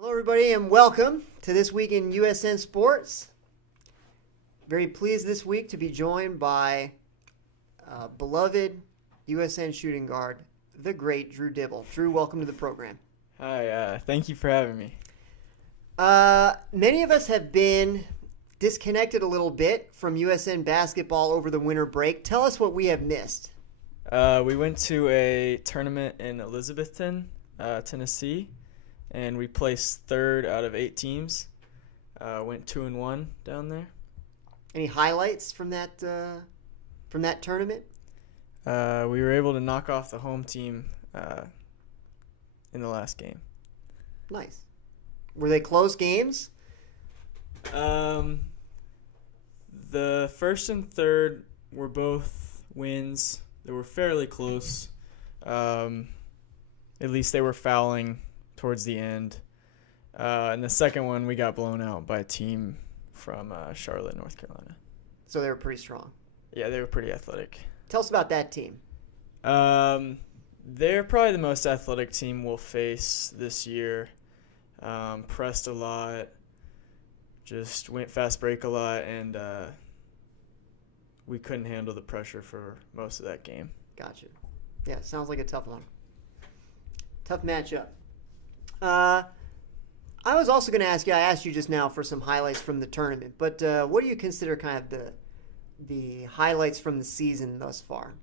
Hello, everybody, and welcome to This Week in USN Sports. Very pleased this week to be joined by beloved USN shooting guard, the great Drew Dibble. Drew, welcome to the program. Hi, thank you for having me. Many of us have been disconnected a little bit from USN basketball over the winter break. Tell us what we have missed. We went to a tournament in Elizabethton, Tennessee, and we placed third out of 8 teams. Went 2-1 down there. Any highlights from that tournament? We were able to knock off the home team in the last game. Nice. Were they close games? The first and third were both wins. They were fairly close. At least they were fouling towards the end. And the second one, we got blown out by a team from Charlotte, North Carolina. So they were pretty strong. Yeah, they were pretty athletic. Tell us about that team. They're probably the most athletic team we'll face this year. Pressed a lot, just went fast break a lot, and we couldn't handle the pressure for most of that game. Gotcha. Yeah, sounds like a tough one. Tough matchup. I was also going to ask you, I asked you just now for some highlights from the tournament, but what do you consider kind of the highlights from the season thus far?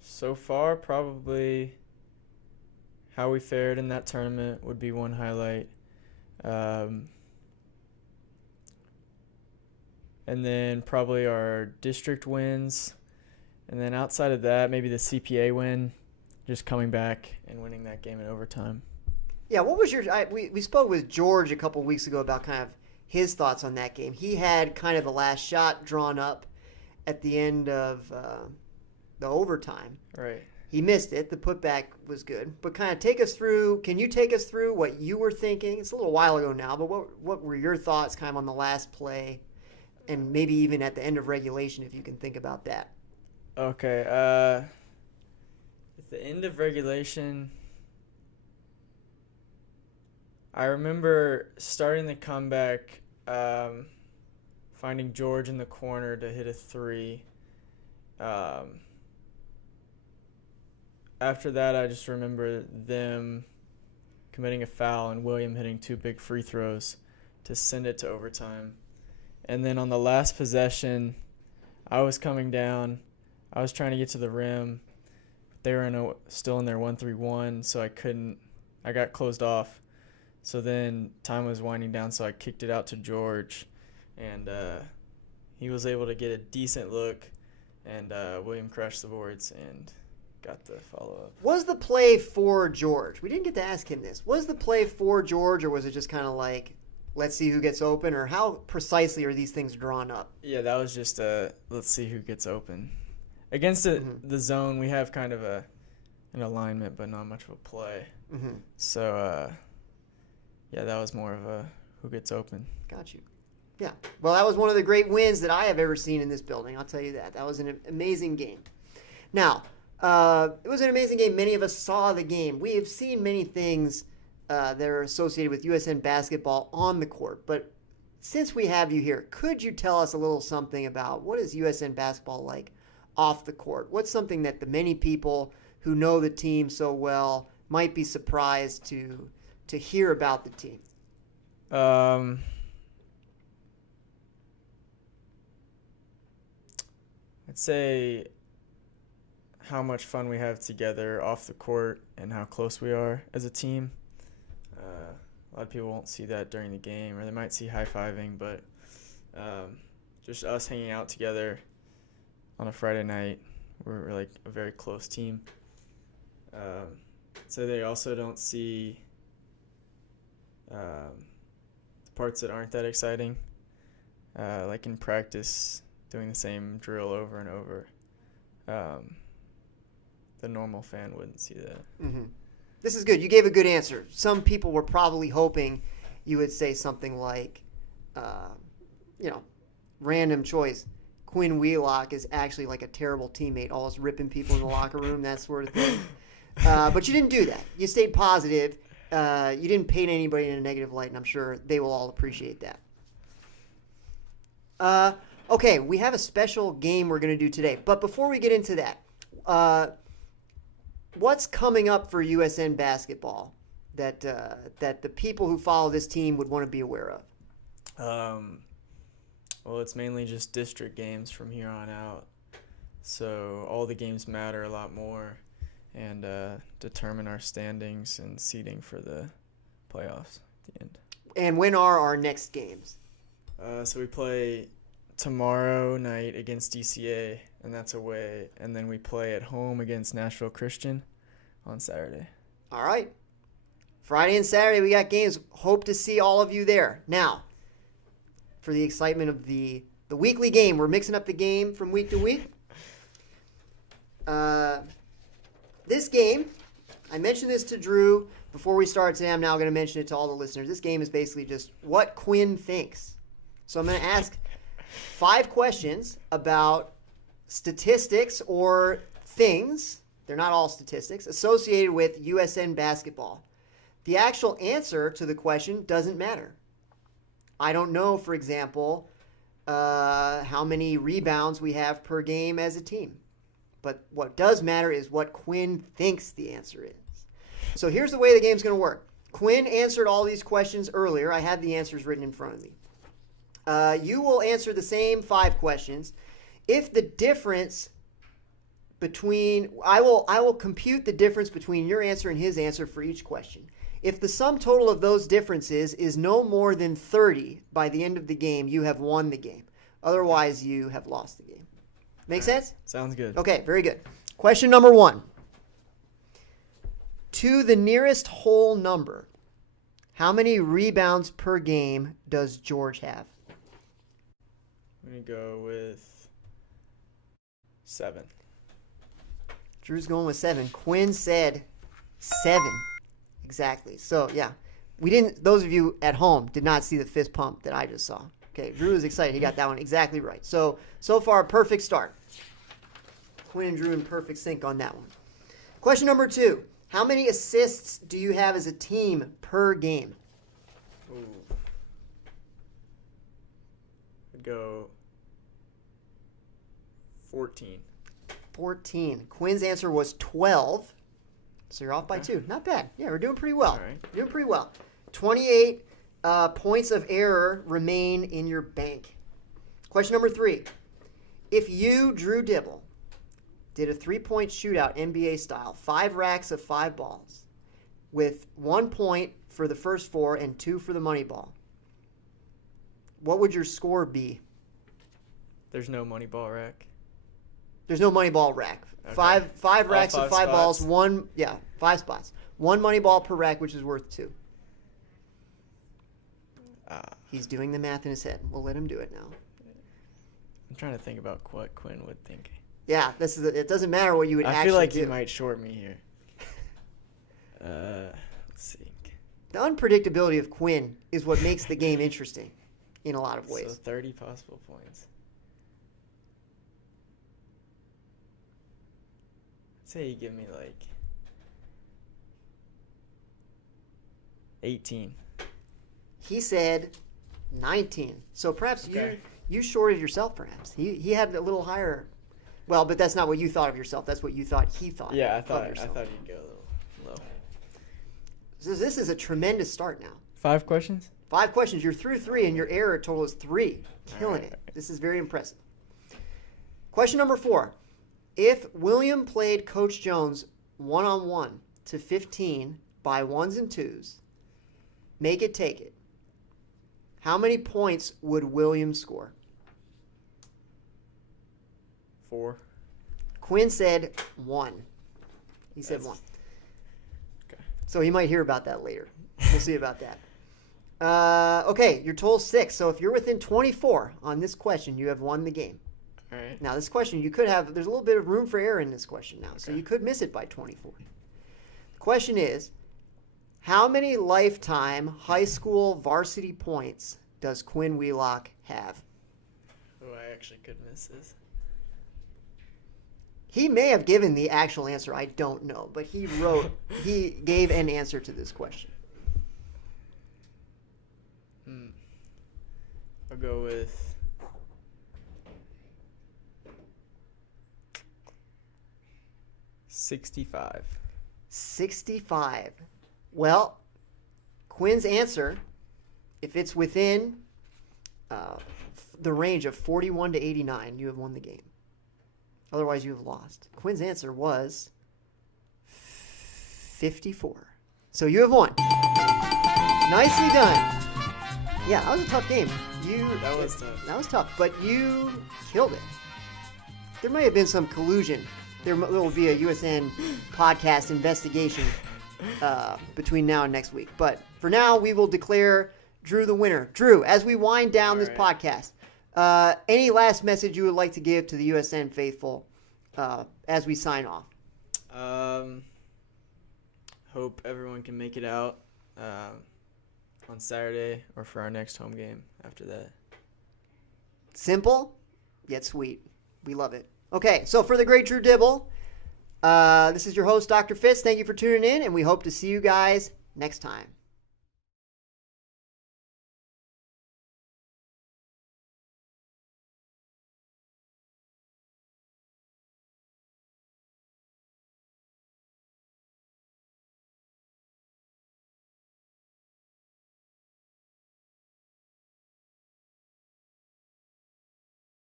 So far, probably how we fared in that tournament would be one highlight. And then probably our district wins. And then outside of that, maybe the CPA win, just coming back and winning that game in overtime. Yeah, what was we spoke with George a couple weeks ago about kind of his thoughts on that game. He had kind of the last shot drawn up at the end of the overtime. Right. He missed it. The putback was good. But kind of can you take us through what you were thinking? It's a little while ago now, but what were your thoughts kind of on the last play and maybe even at the end of regulation if you can think about that? Okay. At the end of regulation, I remember starting the comeback, finding George in the corner to hit a 3. After that, I just remember them committing a foul and William hitting 2 big free throws to send it to overtime. And then on the last possession, I was coming down. I was trying to get to the rim. They were still in their 1-3-1, so I got closed off. So then time was winding down, so I kicked it out to George. And he was able to get a decent look, and William crashed the boards and got the follow-up. Was the play for George? We didn't get to ask him this. Was the play for George, or was it just kind of like, let's see who gets open, or how precisely are these things drawn up? Yeah, that was just let's see who gets open. Against the zone, we have kind of an alignment, but not much of a play. Mm-hmm. So, yeah, that was more of a who gets open. Got you. Yeah. Well, that was one of the great wins that I have ever seen in this building. I'll tell you that. That was an amazing game. Now, it was an amazing game. Many of us saw the game. We have seen many things that are associated with USN basketball on the court. But since we have you here, could you tell us a little something about what is USN basketball like off the court? What's something that the many people who know the team so well might be surprised to hear about the team? I'd say how much fun we have together off the court and how close we are as a team. A lot of people won't see that during the game, or they might see high-fiving, but just us hanging out together on a Friday night, we're like a very close team. So they also don't see the parts that aren't that exciting, like in practice, doing the same drill over and over. The normal fan wouldn't see that. Mm-hmm. This is good. You gave a good answer. Some people were probably hoping you would say something like, random choice. Quinn Wheelock is actually like a terrible teammate, always ripping people in the locker room, that sort of thing. But you didn't do that. You stayed positive. You didn't paint anybody in a negative light, and I'm sure they will all appreciate that. Okay, we have a special game we're going to do today. But before we get into that, what's coming up for USN basketball that the people who follow this team would want to be aware of? Well, it's mainly just district games from here on out. So all the games matter a lot more and determine our standings and seeding for the playoffs at the end. And when are our next games? So we play tomorrow night against DCA, and that's away. And then we play at home against Nashville Christian on Saturday. All right. Friday and Saturday we got games. Hope to see all of you there. Now, for the excitement of the weekly game, we're mixing up the game from week to week. This game, I mentioned this to Drew before we start today. I'm now going to mention it to all the listeners. This game is basically just what Quinn thinks. So I'm going to ask 5 questions about statistics or things, they're not all statistics, associated with USN basketball. The actual answer to the question doesn't matter. I don't know, for example, how many rebounds we have per game as a team. But what does matter is what Quinn thinks the answer is. So here's the way the game's going to work. Quinn answered all these questions earlier. I have the answers written in front of me. You will answer the same 5 questions. If the difference between, I will compute the difference between your answer and his answer for each question. If the sum total of those differences is no more than 30 by the end of the game, you have won the game. Otherwise, you have lost the game. Make sense? Sounds good. Okay, very good. Question number 1. To the nearest whole number, how many rebounds per game does George have? I'm going to go with 7. Drew's going with 7. Quinn said 7. Exactly. So, yeah. Those of you at home did not see the fist pump that I just saw. Okay, Drew is excited. He got that one exactly right. So far, perfect start. Quinn and Drew in perfect sync on that one. Question number 2. How many assists do you have as a team per game? Ooh. I'd go 14. 14. Quinn's answer was 12. So you're off by 2. Not bad. Yeah, we're doing pretty well. All right. Doing pretty well. 28 points of error remain in your bank. Question number 3. If you, Drew Dibble, did a 3-point shootout NBA style, 5 racks of 5 balls, with 1 point for the first 4 and 2 for the money ball, what would your score be? There's no money ball rack. There's no money ball rack. Okay. Five racks of 5 balls. spots. 5 spots. 1 money ball per rack, which is worth 2. He's doing the math in his head. We'll let him do it now. I'm trying to think about what Quinn would think. Yeah, it doesn't matter what you would actually do. I feel like he might short me here. Let's see. The unpredictability of Quinn is what makes the game interesting in a lot of ways. So 30 possible points. Say you give me like 18. He said 19. So perhaps Okay. you shorted yourself, perhaps. He had a little higher. Well, but that's not what you thought of yourself. That's what you thought he thought. Yeah, I of thought yourself. you'd go a little low. So this is a tremendous start now. 5 questions? 5 questions. You're through 3, and your error total is 3. Killing All right. it. This is very impressive. Question number 4. If William played Coach Jones one-on-one to 15 by 1s and 2s, make it take it, how many points would William score? 4. Quinn said 1. He said 1. Okay. So he might hear about that later. We'll see about that. Okay, you're total 6. So if you're within 24 on this question, you have won the game. All right. Now, this question, there's a little bit of room for error in this question now, so Okay. you could miss it by 24. The question is, how many lifetime high school varsity points does Quinn Wheelock have? Oh. Oh, I actually could miss this. He may have given the actual answer. I don't know. But he gave an answer to this question. I'll go with 65. 65. Well, Quinn's answer, if it's within the range of 41 to 89, you have won the game. Otherwise, you have lost. Quinn's answer was 54. So you have won. Nicely done. Yeah, that was a tough game. That was tough. That was tough, but you killed it. There may have been some collusion. There will be a USN podcast investigation between now and next week. But for now, we will declare Drew the winner. Drew, as we wind down this podcast, any last message you would like to give to the USN faithful as we sign off? Hope everyone can make it out on Saturday or for our next home game after that. Simple, yet sweet. We love it. Okay, so for the great Drew Dibble, this is your host, Dr. Fitz. Thank you for tuning in, and we hope to see you guys next time.